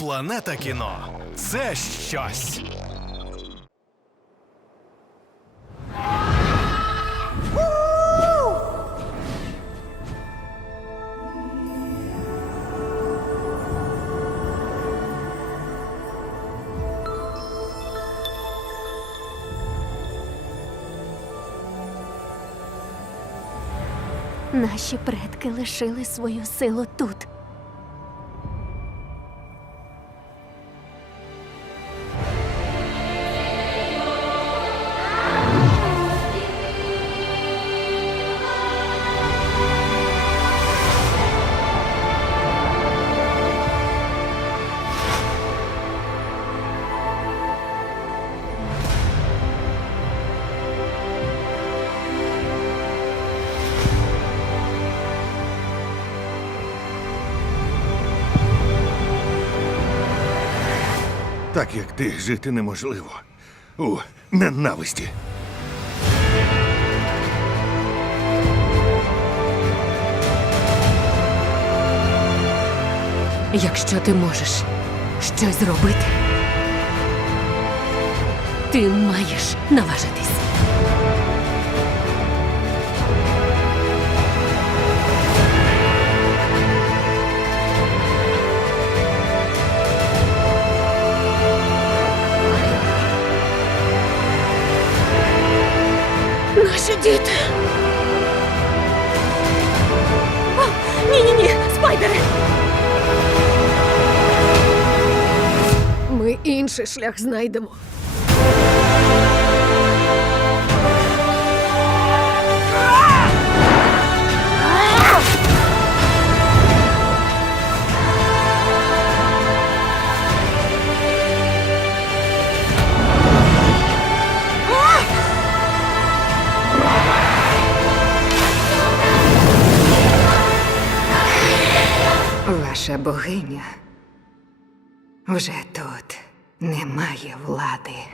Планета кіно це щось. Наші предки лишили свою силу тут. Так як ти жити неможливо у ненависті. Якщо ти можеш щось зробити, ти маєш наважитись. Наші діти. Ні-ні-ні, спайдери. Ми інший шлях знайдемо. наша богиня вже тут немає влади.